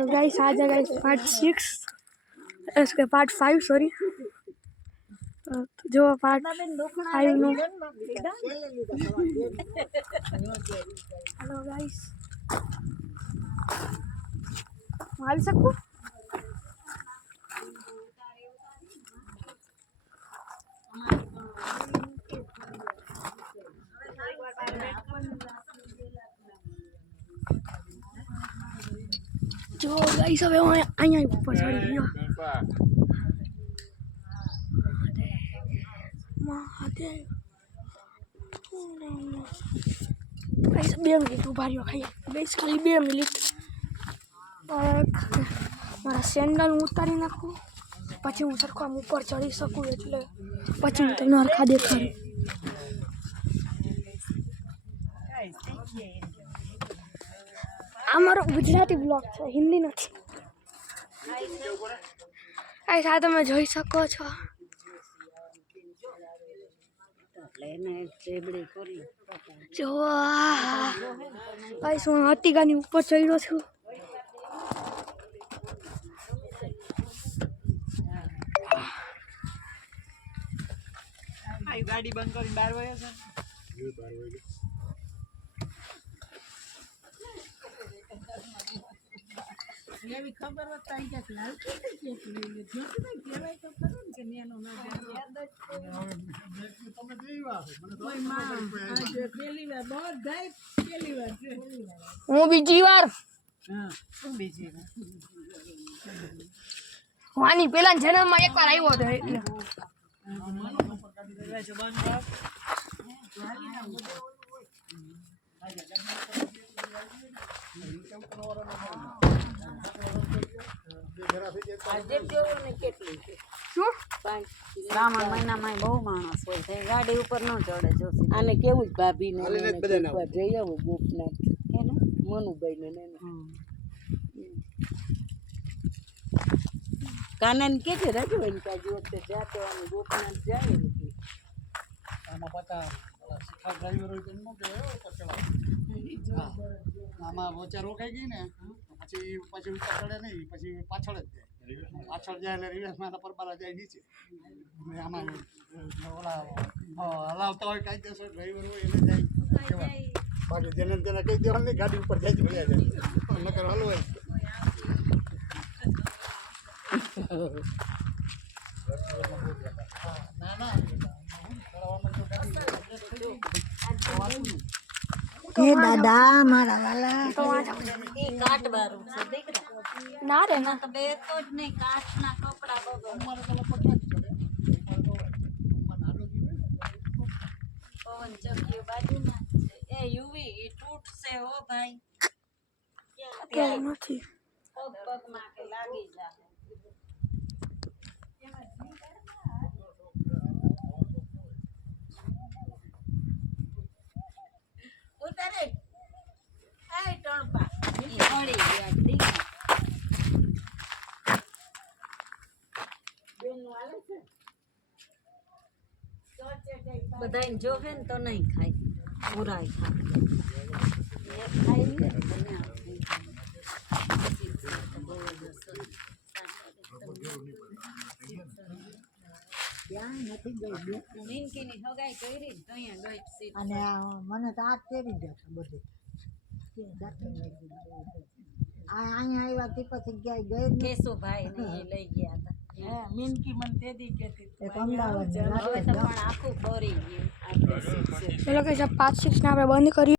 तो गाइस आ जाएगा पार्ट 6 उसके पार्ट 5 सॉरी तो जो पार्ट 5 नो हेलो गाइस આવી શકું જો ગાઈસ હવે હું અહીંયા ઉપર ચડી ગયો મહાદેવ ગાઈસ 2 મિનિટ ઉભા રહ્યો ખાઈ ગાઈસ ખાલી 2 મિનિટ મારા સેન્ડલ ઉતારી નાખું પછી હું સરખો આમ ઉપર ચડી શકું એટલે પછી હું તમને હરખા દેખાડું આ મારો ગુજરાતી બ્લોગ છે હિન્દી નથી ગાઈસ આ તમે જોઈ શકો છો જો ગાઈસ હું હાથીગાની ઉપર ચડ્યો છું गाड़ी बंद कर 12 बजे से ये 12 बजे ये भी खबर बताई क्या लाल के जो तो केवाय तो करो के नेनो ना તમે કેવી વાત મને તો आज पहली बार बहुत गई पहली बार હું બીજી વાર हां तुम बीजी હું આની પહેલા જન્મમાં એકવાર આવ્યો હતો એટલે શ્રાવણ મહિનામાં બહુ માણસ હોય છે ગાડી ઉપર ન ચડે જોશે આને કેવું જ ભાભી ને જઈ આવું ગોપનાથ એને મનુભાઈ ને કાનાને કે છે રાજુ એને કાજુ વખતે જાતો અને ગોપનાથ જાય આમાં પતા શિખા ડ્રાઈવર હોય તો નો કહેવાય પછલા આમાં વચ્ચે રોકાઈ ગઈ ને પછી ઉપર ચડે નહીં પછી પાછળ જ જાય પાછળ જાય એટલે રિવર્સમાં પરબારા જાય નીચે આમાં ઓલા હલાવતા હોય કાયદેસર ડ્રાઈવર હોય એને જાય બાકી જેને તેને કહી દેવાનું નહીં ગાડી ઉપર જાય ભલે જાય નકર હલવાય કે દાદા મારા વાલા તો આ એ કાટ બારું છે દીકરા ના રે ના તો બે તો જ નહીં કાચના કપડા બગો પવન ચક્કી બાજુમાં એ યુવી એ તૂટશે હો ભાઈ અત્યારે નથી પગ પગમાં કે લાગી જાય ઉતારે આય ટણપા ઈ પડી ગયા દીકરા બેન વાલે છે બધાય જોવે ને તો નહીં ખાય પુરાય ખાય એક ખાઈ લે બને મિનકીની હગાઈ કરી તો અહીંયા ગઈ સીટ અને મને તો આ કેરી દે બધું અહીંયા આવ્યા તે પછી ગયા ગઈ કેશુભાઈ ને એ લઈ ગયા હતા મિનકી મને તેદી કેતી અમદાવાદ હવે તો પણ આખું ભરી ગયું ચલો કે 5-6 ને આપણે બંધ કરી